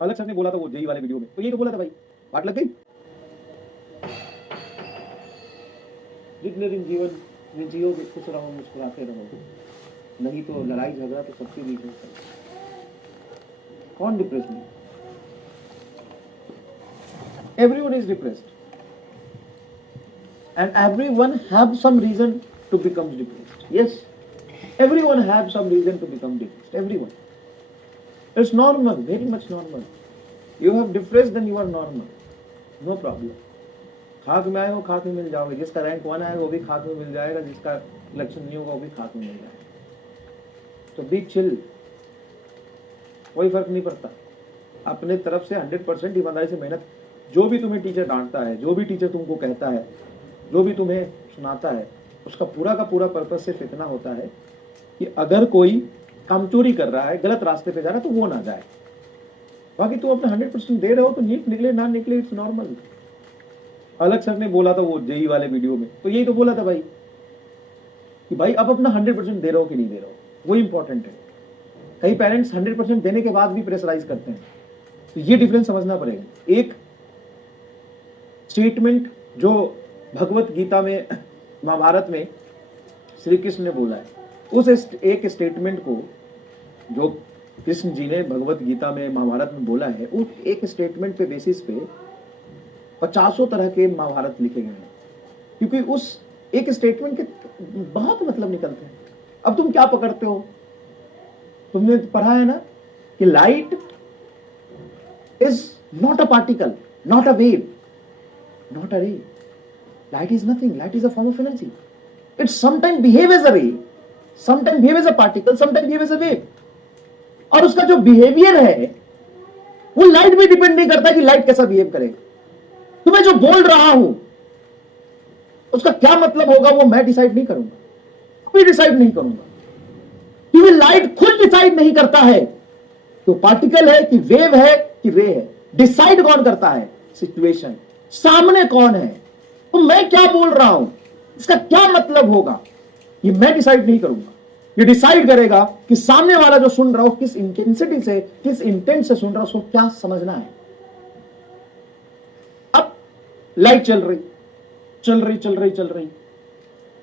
अलग सर ने बोला था वो जेई वाले वीडियो में, तो यही तो बोला था भाई, बात लग गई। जितने दिन जीवन में जियोगे खुश रहो, मुस्कुराते रहो, नहीं तो लड़ाई झगड़ा तो सबके बीच में होता है। कौन डिप्रेस नहीं? Everyone is depressed and everyone have some reason to become depressed. Yes, everyone have some reason to become depressed. Everyone. It's normal, very much normal. You have depressed, then you are normal. No problem. खाक में आए हो खाक में मिल जाओगे, जिसका rank 1 आएगा वो भी खाक में मिल जाएगा, जिसका इलेक्शन नहीं होगा वो भी खाक में मिल जाएगा। तो बी चिल, कोई फर्क नहीं पड़ता। अपने तरफ से 100% ईमानदारी से मेहनत। जो भी तुम्हें टीचर डांटता है, जो भी टीचर तुमको कहता है, जो भी तुम्हें सुनाता है, उसका पूरा का पूरा पर्पस सिर्फ इतना होता है कि अगर कोई कामचोरी कर रहा है, गलत रास्ते पे जा रहा है, तो वो ना जाए। बाकी तुम अपना 100% दे रहे हो तो नीट निकले ना निकले, इट्स नॉर्मल। अलग सर ने बोला था वो जेई वाले वीडियो में, तो यही तो बोला था भाई कि भाई अब अपना 100% दे रहे हो कि नहीं दे रहे हो, वो इंपॉर्टेंट है। कई पेरेंट्स 100% देने के बाद भी प्रेशराइज करते हैं, तो ये डिफरेंस समझना पड़ेगा। एक स्टेटमेंट जो भगवत गीता में, महाभारत में श्री कृष्ण ने बोला है, उस एक स्टेटमेंट को जो कृष्ण जी ने भगवत गीता में, महाभारत में बोला है, उस एक स्टेटमेंट पे बेसिस पे 50 तरह के महाभारत लिखे गए हैं, क्योंकि उस एक स्टेटमेंट के बहुत मतलब निकलते हैं। अब तुम क्या पकड़ते हो? तुमने पढ़ा है ना कि light is not a particle, not a wave, not a रे। Light is nothing. Light is a form of energy. It sometimes behave as a ray, sometimes behave as a particle, sometimes behave as a wave. और उसका जो behaviour है वो light पे depend नहीं करता कि लाइट कैसा बिहेव करेगा। तो मैं जो बोल रहा हूं उसका क्या मतलब होगा वो मैं डिसाइड नहीं करूंगा, अभी डिसाइड नहीं करूंगा, क्योंकि लाइट खुद डिसाइड नहीं करता है तो पार्टिकल है कि वेव है कि रे है। डिसाइड कौन करता है? सिचुएशन, सामने कौन है, तो मैं क्या बोल रहा हूं, इसका क्या मतलब होगा, ये मैं डिसाइड नहीं करूंगा। ये डिसाइड करेगा कि सामने वाला जो सुन रहा हो किस इंटेंसिटी से, किस इंटेंट से सुन रहा हो, उसको क्या समझना है। अब लाइट चल रही चल रही चल रही चल रही,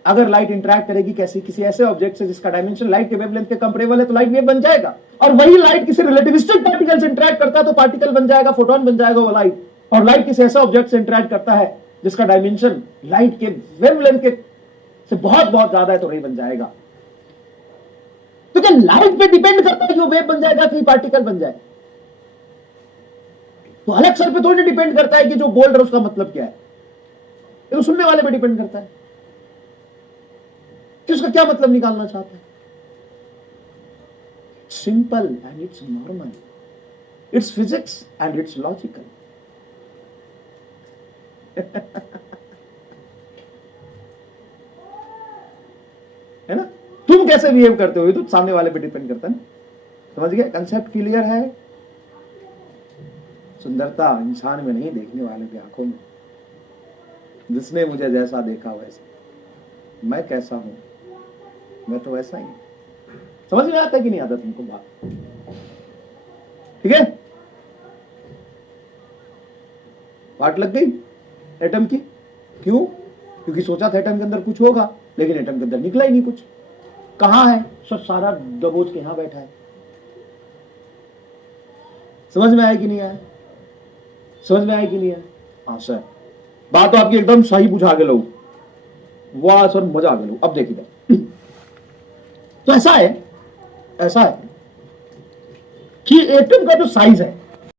अगर लाइट इंटरेक्ट करेगी कैसे, किसी ऐसे ऑब्जेक्ट से जिसका डायमेंशन लाइट के वेवलेंथ के कंपेरेबल है, तो लाइट वेव बन जाएगा। और वही लाइट किसी रिलेटिविस्टिक पार्टिकल से इंटरेक्ट करता है तो पार्टिकल बन जाएगा, फोटोन बन जाएगा वो लाइट। और लाइट किसी ऐसे ऑब्जेक्ट से इंटरेक्ट करता है जिसका डायमेंशन लाइट के वेवलेंथ के से बहुत बहुत ज्यादा है, तो रे बन जाएगा। तो क्या लाइट पे डिपेंड करता है कि वो वेव बन जाएगा कि पार्टिकल बन जाए? तो अलग सर पे थोड़ी डिपेंड करता है कि जो बोल रहा है उसका मतलब क्या है, ये तो सुनने वाले पे डिपेंड करता है कि उसका क्या मतलब निकालना चाहता है। Simple and it's normal, it's physics and it's logical. है ना? तुम कैसे बिहेव करते हो ये तो सामने वाले पे डिपेंड करता है ना। समझ गए? कंसेप्ट क्लियर है? सुंदरता इंसान में नहीं, देखने वाले की आंखों में। जिसने मुझे जैसा देखा वैसा, मैं कैसा हूं, मैं तो वैसा ही। समझ में आता है कि नहीं आता तुमको बात? ठीक है, बात लग गई एटम की। क्यों? क्योंकि सोचा था एटम के अंदर कुछ होगा, लेकिन एटम के अंदर निकला ही नहीं कुछ। कहां है? सब सारा दबोच के यहां बैठा है। समझ में आया कि नहीं आया? समझ में आया कि नहीं आया? हाँ सर, बात तो आपकी एकदम सही बुझा के लो। वाह सर, मजा आ गया। अब देखिए तो ऐसा है कि एटम का जो साइज है